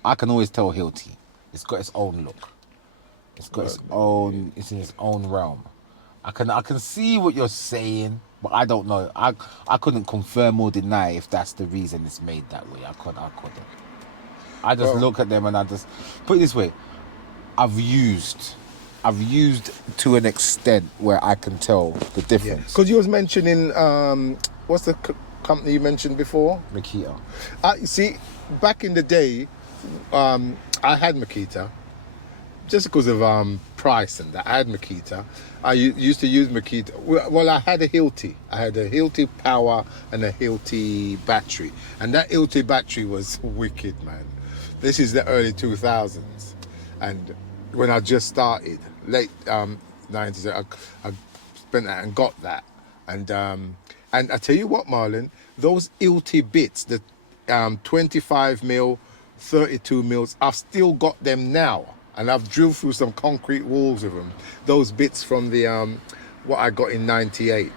I can always tell Hilti. It's got its own look. It's got its own. It's in its own realm. I can see what you're saying, but I don't know. I couldn't confirm or deny if that's the reason it's made that way. I couldn't. I just look at them and I just put it this way. I've used to an extent where I can tell the difference. Because you was mentioning what's the company you mentioned before? Makita. You see, back in the day, I had Makita just because of price and that. I had Makita. I used to use Makita. Well, I had a Hilti. I had a Hilti power and a Hilti battery, and that Hilti battery was wicked, man. This is the early 2000s, and when I just started, late 90s, I spent that and got that, and I tell you what, Marlon, those Hilti bits, the 25 mil, 32 mils, I've still got them now, and I've drilled through some concrete walls with them. Those bits from the what I got in '98,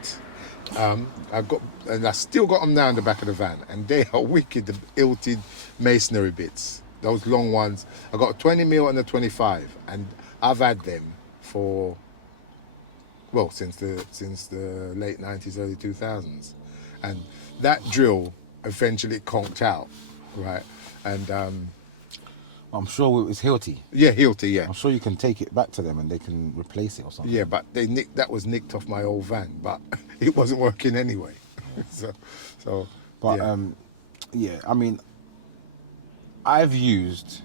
I still got them now in the back of the van, and they are wicked. The Hilti masonry bits, those long ones. I got a 20 mil and a 25, and I've had them for since the late 90s, early 2000s, and that drill eventually conked out, right? And I'm sure it was Hilti. yeah, Hilti, yeah. I'm sure you can take it back to them and they can replace it or something. Yeah, but that was nicked off my old van, but it wasn't working anyway. so But yeah. yeah, I mean, I've used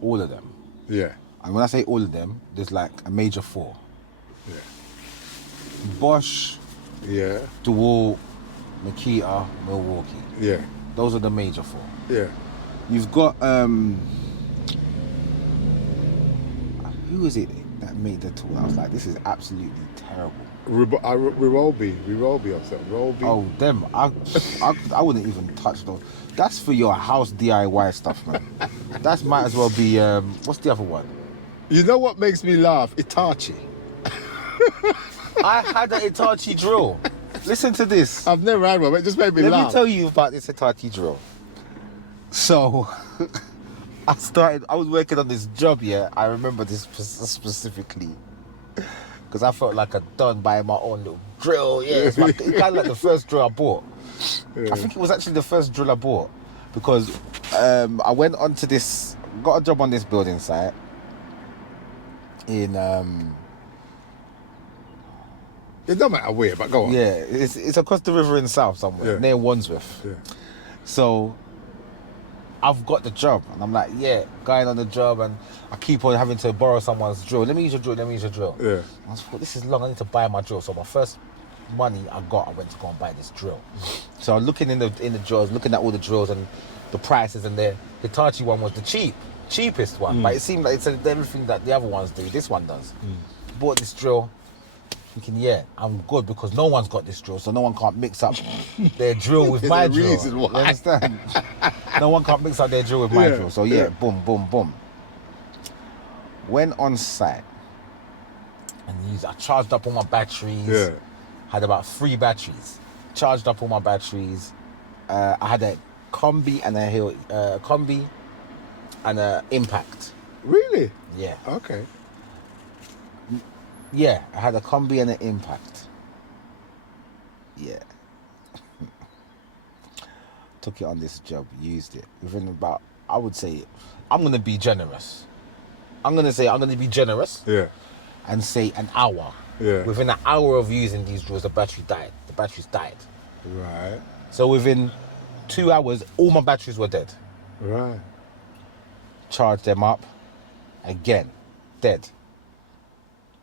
all of them. Yeah, And when I say all of them, there's like a major 4. yeah, Bosch, yeah, DeWalt, Makita, Milwaukee. yeah, Those are the major 4. yeah. You've got who is it that made the tool? I was like, this is absolutely terrible. Roby or something. Roby. Oh, them. I wouldn't even touch those. That's for your house DIY stuff, man. That might as well be what's the other one? You know what makes me laugh? Itachi. I had an Itachi drill. Listen to this. I've never had one, but it just made me Let laugh. me tell you about this Hitachi drill. So, I was working on this job, yeah. I remember this specifically. Because I felt like I'd done buying my own little drill, yeah. It's kind of like the first drill I bought. Yeah. I think it was actually the first drill I bought. Because I went onto this, got a job on this building site in It don't matter where, but go on. Yeah, it's across the river in the south somewhere, Yeah. near Wandsworth. Yeah. So I've got the job, and I'm like, yeah, going on the job, and I keep on having to borrow someone's drill. Let me use your drill. Let me use your drill. Yeah. I was like, this is long. I need to buy my drill. So my first money I went to go and buy this drill. So I'm looking in the drills, looking at all the drills and the prices, and the Hitachi one was the cheapest one. But it seemed like it said everything that the other ones do, this one does. Bought this drill, thinking, yeah, I'm good because no one's got this drill, so no one can't mix up their drill with my There's a drill. reason why. You understand? No one can't mix up their drill with my Yeah, drill. So yeah. boom, boom, boom. Went on site and I charged up all my batteries. Yeah. Had about 3 batteries. Charged up all my batteries. I had a combi and a impact. Really? Yeah. Okay. Yeah, I had a combi and an impact. Yeah. Took it on this job, used it. Within about, I would say, I'm going to be generous. I'm going to be generous Yeah. and say an hour. Yeah. Within an hour of using these drills, the battery died. The batteries died. Right. So within 2 hours, all my batteries were dead. Right. Charged them up. Again, dead.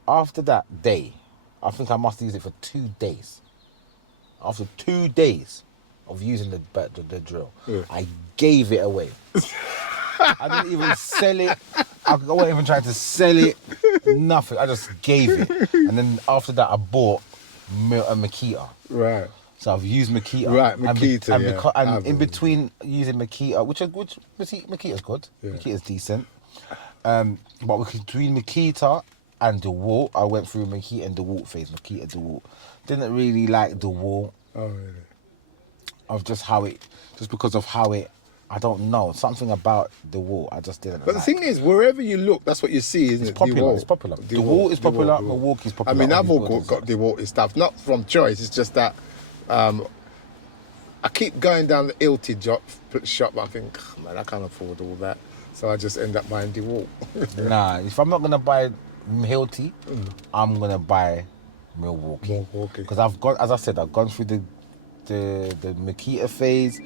After that day, I think I must use it for 2 days. After 2 days of using the drill, Yeah. I gave it away. I didn't even sell it. I wasn't even trying to sell it. Nothing. I just gave it. And then after that, I bought a Makita. Right. So I've used Makita. Right, Makita, yeah. And in between using Makita, which Makita's good. Yeah. Makita's decent. But between Makita and DeWalt, I went through Makita and DeWalt phase. Makita, DeWalt. Didn't really like DeWalt. Oh, really? Just because of how it, I don't know, something about DeWalt I just didn't But like. the thing is, wherever you look, that's what you see, isn't It's it? popular. It's popular. DeWalt is popular. DeWalt. Milwaukee's I popular. mean, all I've these all buildings. got DeWalt stuff, not from choice. It's just that I keep going down the Ilty shop. I think, man, I can't afford all that, so I just end up buying DeWalt. Nah, if I'm not gonna buy Hilti, I'm gonna buy Milwaukee. Milwaukee. Because I've gone through the Makita phase,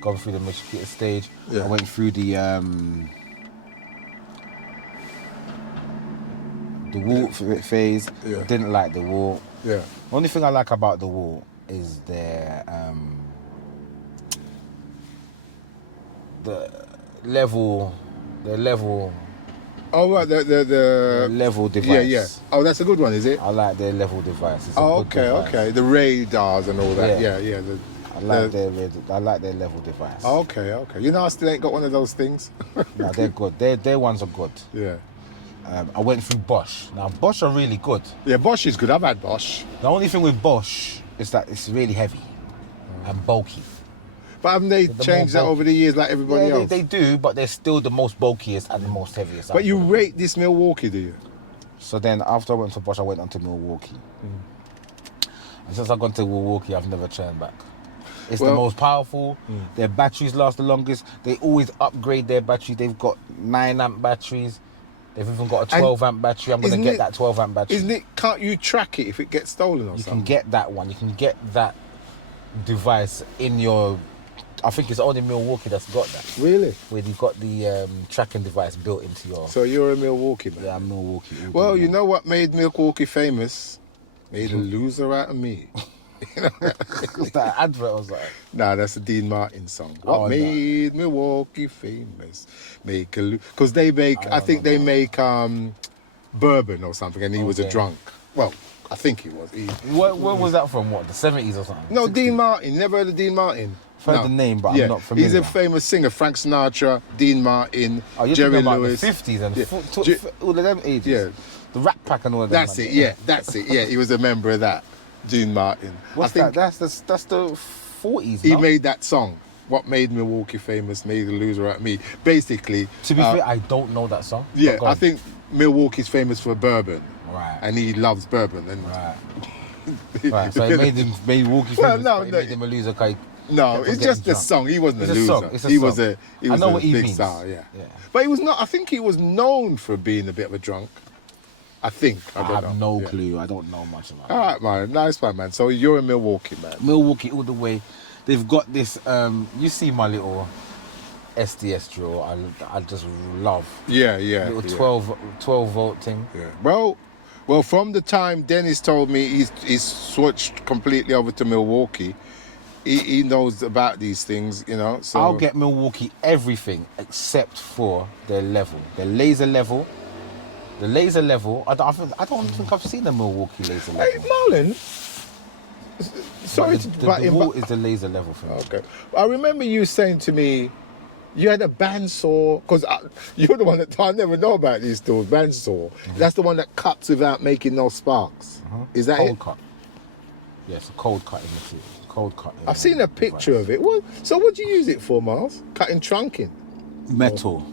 gone through the Makita stage. Yeah. I went through the Walt phase. Yeah. Didn't like the Walt. Yeah. Only thing I like about the Walt is their the level. Oh, right, the Level device. Yeah, yeah. Oh, that's a good one, is it? I like their level device. It's a Oh, good okay, device. okay. The radars and all that. Yeah. Yeah, I like their level device. Okay, okay. You know, I still ain't got one of those things. No, they're good. Their ones are good. Yeah. I went through Bosch. Now Bosch are really good. Yeah, Bosch is good. I've had Bosch. The only thing with Bosch is that it's really heavy and bulky. But haven't they The changed that more over the years like everybody Yeah, else? they do, but they're still the most bulkiest and the most heaviest. But you rate this Milwaukee, do you? So then after I went to Bosch, I went on to Milwaukee. And since I've gone to Milwaukee, I've never turned back. It's the Well- most powerful. Their batteries last the longest. They always upgrade their batteries. They've got 9 amp batteries. They've even got a 12 amp battery. I'm going to isn't get it- that 12 amp battery. Isn't it? Can't you track it if it gets stolen or You something? can get that one. You can get that device in your... I think it's only Milwaukee that's got that. Really? Where you've got the tracking device built into your... So you're a Milwaukee man. Yeah, I'm Milwaukee. all Well, day you long. know what made Milwaukee famous? Made a loser out of me. Was that advert or something? Nah, that's a Dean Martin song. What Oh, no. made Milwaukee famous? Make a because they make. I think they make bourbon or something, and he was a Okay. drunk. Well, I think he was. Where was that from? What, the 70s or something? No, 60s? Dean Martin. Never heard of Dean Martin. Heard No. the name, but I'm not familiar. He's a famous singer. Frank Sinatra, Dean Martin, Oh, you're Jerry talking about Lewis. the 50s and Yeah. all of them ages. Yeah. The Rat Pack and all of them. That's man. it. Yeah, that's it. Yeah, he was a member of that. Dean Martin. What's I think that? That's the 40s. he no? made that song. What made Milwaukee famous? Made a loser out of me. Basically. To be fair, I don't know that song. Yeah, But go I on. think Milwaukee's famous for bourbon. Right. And he loves bourbon. And Right. Right. So it made Milwaukee famous. Well, no, but it no. made him a loser. 'Cause no, kept on it's getting just the drunk. song. He wasn't It's a a loser. song, it's a he was song. a he I was know a what he big means. star. Yeah. Yeah. But he was not. I think he was known for being a bit of a drunk. I think. I I don't have know. no Yeah. clue. I don't know much about All right, man. Nice one, man. So you're in Milwaukee, man. Milwaukee all the way. They've got this. You see my little SDS drill. I just love. Yeah, yeah. Little yeah. 12 volt thing. Yeah. Well, from the time Dennis told me he's switched completely over to Milwaukee, he knows about these things, you know. So I'll get Milwaukee everything except for their level, their laser level. The laser level. I don't think I've seen a Milwaukee laser Hey, level. Marlon. Sorry But to the butt in, wall but is the laser level for me. okay. I remember you saying to me, you had a bandsaw, because you're the one that I never know about these tools. Bandsaw. That's the one that cuts without making no sparks. Is that Cold it? cut. Yes, a cold cutting material. Cold cut. I've seen a picture of it. So what do you use it for, Miles? Cutting trunking? Metal.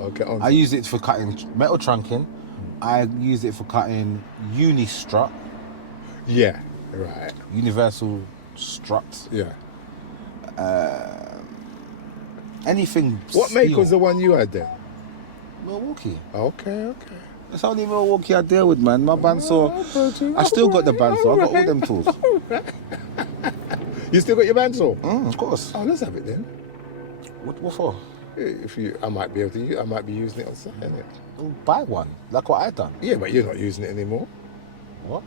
Okay. I use it for cutting metal trunking. I use it for cutting uni-strut, Yeah. Right. universal strut, Yeah. anything. What make steel. was the one you had then? Milwaukee. Okay. It's only Milwaukee I deal with, man. My bandsaw. I still got the bandsaw. I got all them tools. You still got your bandsaw? Of course. Oh, let's have it then. What for? I might be able to. I might be using it on Saturday. Buy one, like what I done. Yeah, but you're not using it anymore. What?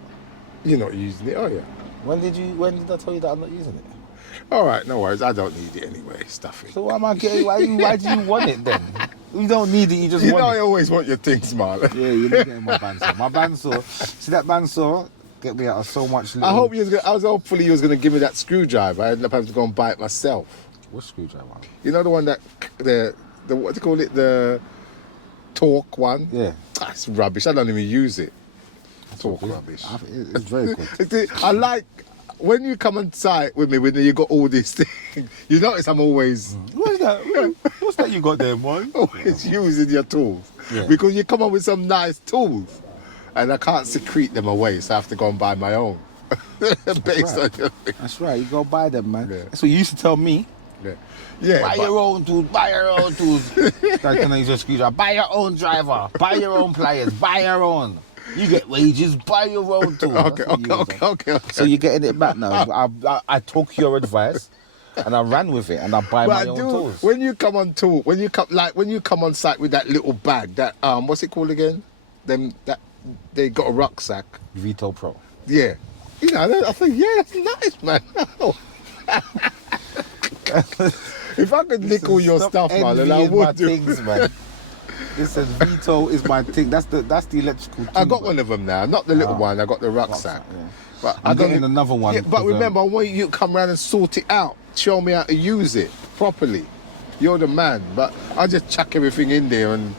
You're not using it, are you? When did I tell you that I'm not using it? All right, no worries. I don't need it anyway. Stuff it. So why am I getting? Why do you want it then? You don't need it. You just You know want I it. always want your things, Marlon. Yeah, you're not getting my bandsaw. My bandsaw. See that bandsaw? Get me out of so much. I hope you was gonna, I was hopefully you was going to give me that screwdriver. I ended up having to go and buy it myself. What screwdriver? You know the one that the what do you call it, the torque one? Yeah. That's rubbish. I don't even use it. Torque Yeah. rubbish. It's very good. I like when you come on site with me when you got all these things. You notice I'm always What's that? What's that you got there, man? always using your tools Yeah. because you come up with some nice tools, and I can't secrete them away, so I have to go and buy my own based on your thing. That's right. You go buy them, man. Yeah. That's what you used to tell me. Yeah, yeah. Buy but- your own tools. Buy your own tools. That's when I use a screwdriver. Buy your own driver. Buy your own pliers. Buy your own. You get wages. Buy your own tools. Okay, That's what you use. okay. So you're getting it back now. I took your advice and I ran with it and I buy But my I own do tools. when you come on tour, when you come on site with that little bag, that what's it called again? That they got a rucksack. Vito Pro. Yeah, you know, I think yeah, that's nice, man. If I could nick all your Stop stuff, man, then I envying my would do. things, man. Listen, Vito is my thing. That's the electrical tool. I got one of them now, not the little Oh. one. I got the rucksack. Yeah. But I'm I don't getting another one. Yeah, but because, remember, I want you to come around and sort it out. Show me how to use it properly. You're the man. But I just chuck everything in there and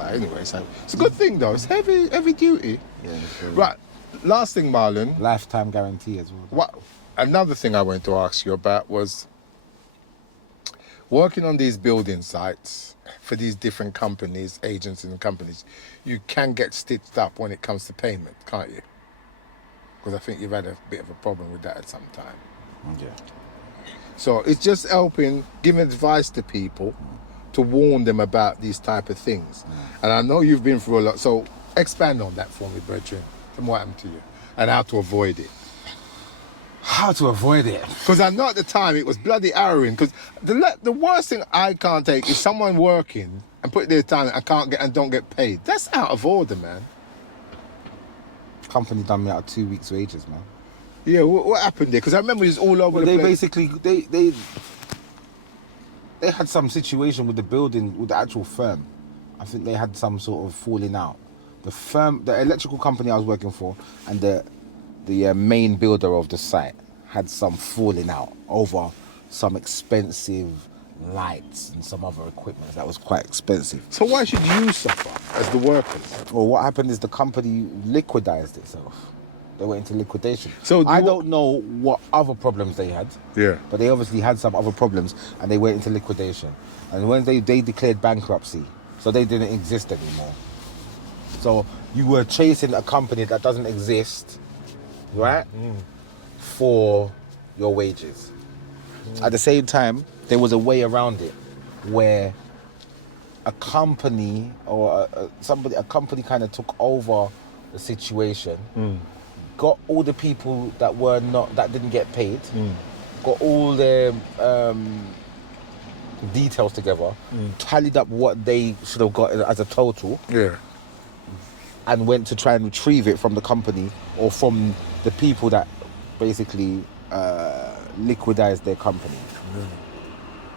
anyway, so it's a good thing though. It's heavy duty. Yeah, it's very- Right. Last thing, Marlon. Lifetime guarantee as well. What? Another thing I wanted to ask you about was working on these building sites for these different companies, agents and companies. You can get stitched up when it comes to payment, can't you? Because I think you've had a bit of a problem with that at some time. Yeah. So it's just helping, giving advice to people to warn them about these type of things. And I know you've been through a lot, so expand on that for me, Bertrand. And what happened to you and how to avoid it. How to avoid it? Because I know at the time it was bloody harrowing. Because the worst thing I can't take is someone working and put their time and don't get paid. That's out of order, man. Company done me out of 2 weeks' wages, man. Yeah, what happened there? Because I remember it was all over Well, the they place. basically they had some situation with the building, with the actual firm. I think they had some sort of falling out. The electrical company I was working for, and the main builder of the site had some falling out over some expensive lights and some other equipment that was quite expensive. So why should you suffer as the workers? Well, what happened is the company liquidized itself. They went into liquidation. So I don't know what other problems they had. Yeah. But they obviously had some other problems and they went into liquidation. And when they declared bankruptcy, so they didn't exist anymore. So you were chasing a company that doesn't exist, right? For your wages. At the same time, there was a way around it where a company or a company kind of took over the situation, got all the people that didn't get paid, got all their details together, tallied up what they should have got as a total, and went to try and retrieve it from the company or from the people that basically liquidized their company.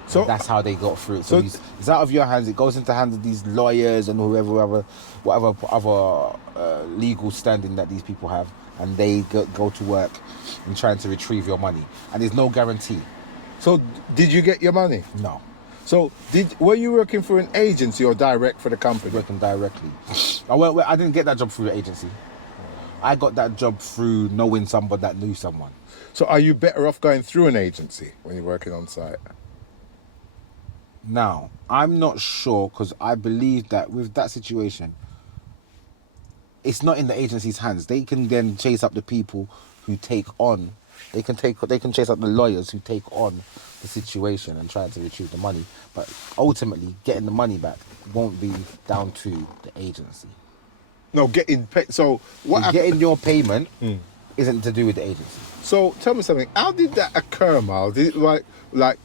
So that's how they got through it. So it's out of your hands. It goes into the hands of these lawyers and whatever other legal standing that these people have, and they go to work and trying to retrieve your money. And there's no guarantee. So did you get your money? No. So were you working for an agency or direct for the company? Working directly. I didn't get that job through the agency. I got that job through knowing somebody that knew someone. So are you better off going through an agency when you're working on site? Now, I'm not sure, because I believe that with that situation, it's not in the agency's hands. They can then chase up the people who take on. They can chase up the lawyers who take on the situation and try to retrieve the money. But ultimately, getting the money back won't be down to the agency. No, getting paid. So what? Getting your payment isn't to do with the agency. So tell me something. How did that occur, Miles? Did it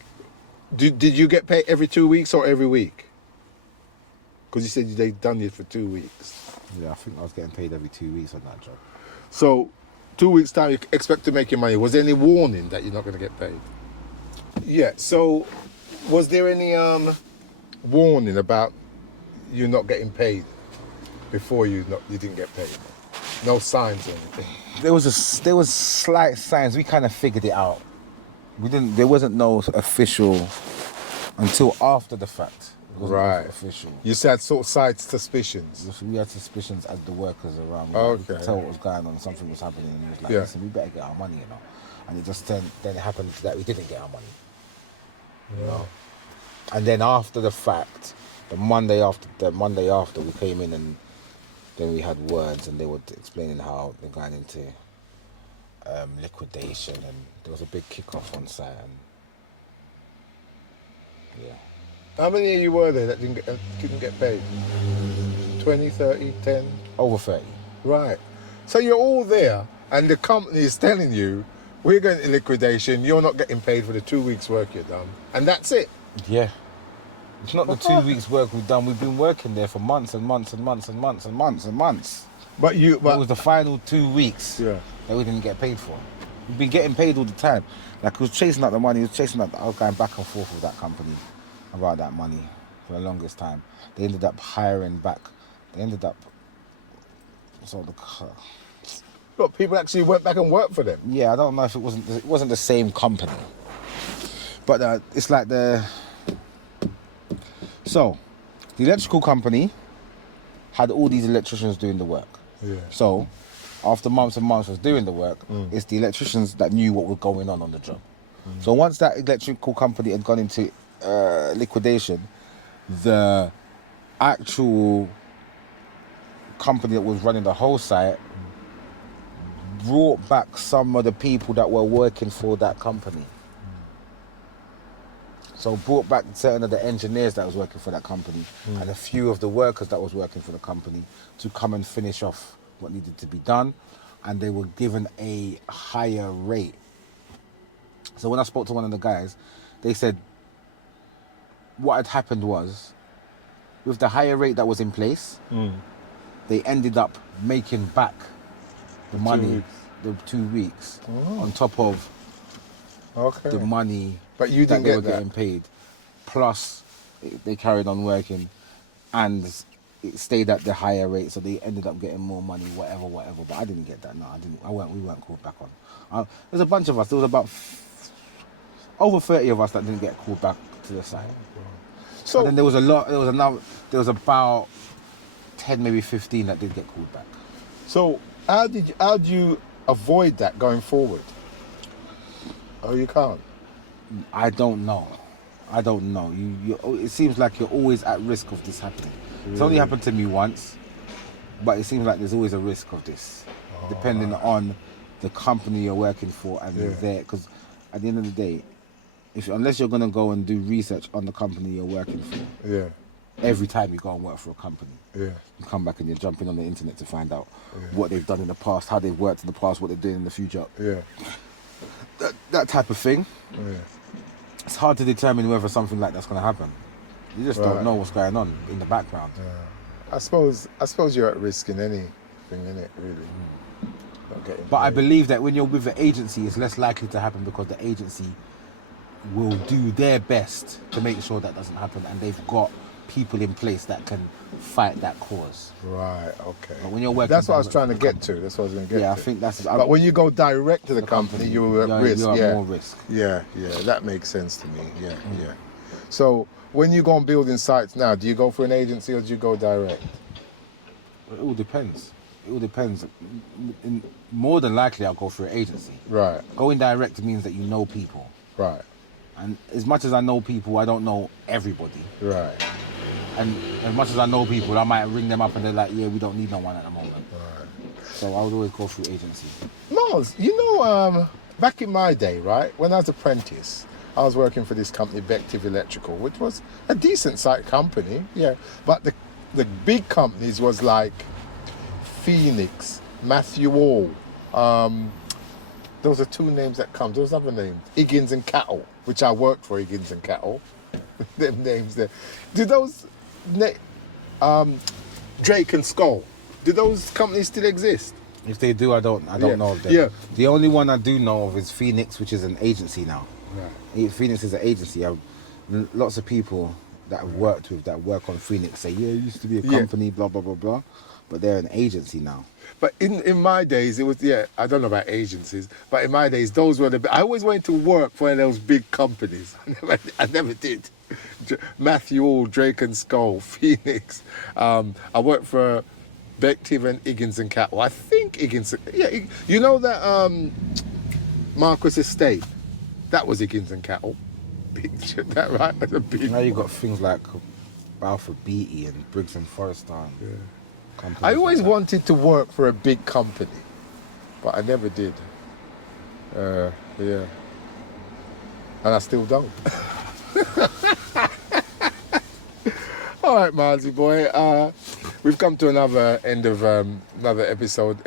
did you get paid every 2 weeks or every week? Because you said they'd done it for 2 weeks. Yeah, I think I was getting paid every 2 weeks on that job. So 2 weeks time you expect to make your money. Was there any warning that you're not going to get paid? Yeah. So was there any warning about you not getting paid before you didn't get paid? No signs or anything. There was slight signs. We kind of figured it out. There wasn't no official until after the fact. It wasn't Right. official. You said sort of side suspicions. We had suspicions as the workers around. Okay. We could tell what was going on. Something was happening, and he was like, Yeah. "Listen, we better get our money, you know." And it just then it happened that we didn't get our money. You know. And then after the fact, the Monday after we came in, and then we had words, and they were explaining how they're going into liquidation, and there was a big kickoff on site, and yeah. How many of you were there that didn't get paid? 20, 30, 10? Over 30. Right. So you're all there, and the company is telling you, we're going to liquidation, you're not getting paid for the 2 weeks work you've done, and that's it. Yeah. It's not the 2 weeks work we've done. We've been working there for months and months and months and months and months and months. But it was the final 2 weeks Yeah. that we didn't get paid for. We've been getting paid all the time. Like, we was chasing out the money. I was going back and forth with that company about that money for the longest time. They ended up hiring back. Look, people actually went back and worked for them. Yeah, I don't know if it wasn't the same company. But it's like So, the electrical company had all these electricians doing the work. Yeah. So, after months and months of doing the work, it's the electricians that knew what was going on the job. So once that electrical company had gone into liquidation, the actual company that was running the whole site brought back some of the people that were working for that company. So brought back certain of the engineers that was working for that company and a few of the workers that was working for the company to come and finish off what needed to be done, and they were given a higher rate. So when I spoke to one of the guys, they said what had happened was, with the higher rate that was in place, they ended up making back the money, the 2 weeks, on top of the money But you that didn't they get were that. getting paid. Plus, they carried on working, and it stayed at the higher rate, so they ended up getting more money, whatever. But I didn't get that. No, I didn't. We weren't called back on. There's a bunch of us. There was about over 30 of us that didn't get called back to the site. So And then there was about 10, maybe 15 that did get called back. So how do you avoid that going forward? Oh, you can't. I don't know. It seems like you're always at risk of this happening. It's only happened to me once, but it seems like there's always a risk of this, depending on the company you're working for and there. Because at the end of the day, unless you're gonna go and do research on the company you're working for, every time you go and work for a company. Yeah. You come back and you're jumping on the internet to find out what they've done in the past, how they've worked in the past, what they're doing in the future. Yeah. That type of thing. Yeah. It's hard to determine whether something like that's going to happen. You just don't know what's going on in the background. I suppose you're at risk in anything, innit, really. Not getting But I paid. believe that when you're with the agency, it's less likely to happen because the agency will do their best to make sure that doesn't happen, and they've got people in place that can fight that cause. Right, okay. But when you're working, That's what I was trying to get to. That's what I was going to get to. Yeah, I think that's. But when you go direct to the company, you're at risk. You're Yeah. at more risk. Yeah, that makes sense to me. Yeah, yeah. So when you go on building sites now, do you go for an agency or do you go direct? It all depends. It all depends. More than likely, I'll go for an agency. Right, Going direct means that you know people, right, and as much as I know people, I don't know everybody. right, And as much as I know people, I might ring them up and they're like, "Yeah, we don't need no one at the moment." right. So I would always go through agency. Miles, you know, back in my day, right, when I was apprentice, I was working for this company, Vective Electrical, which was a decent site company, yeah. But the big companies was like Phoenix, Matthew All. Those are two names that come. Those other names, Higgins and Cattle, which I worked for Higgins and Cattle. Them names there. Did those Drake and Skull? Do those companies still exist? If they do, I don't know of them. Yeah. The only one I do know of is Phoenix, which is an agency now. Right. Phoenix is an agency. Lots of people that I've worked with that work on Phoenix say, "Yeah, it used to be a company, blah blah blah blah," but they're an agency now. But in my days, it was, I don't know about agencies, but in my days, those were I always wanted to work for one of those big companies. I never did. Matthew All, Drake and Skull, Phoenix. I worked for Vective and Higgins and Cattle. I think Higgins, you know that Marcus Estate? That was Higgins and Cattle. That right? That's a big Now you've got things like Balfour Beatty and Briggs and Forrester. And companies I always like that. wanted to work for a big company, but I never did. Yeah. And I still don't. All right, Milesy boy. We've come to another end of another episode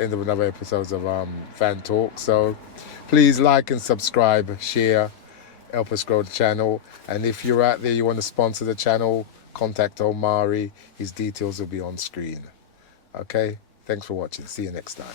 of Fan Talk. So please like and subscribe, share, help us grow the channel. And if you're out there, you want to sponsor the channel, contact Omari. His details will be on screen. Okay? Thanks for watching. See you next time.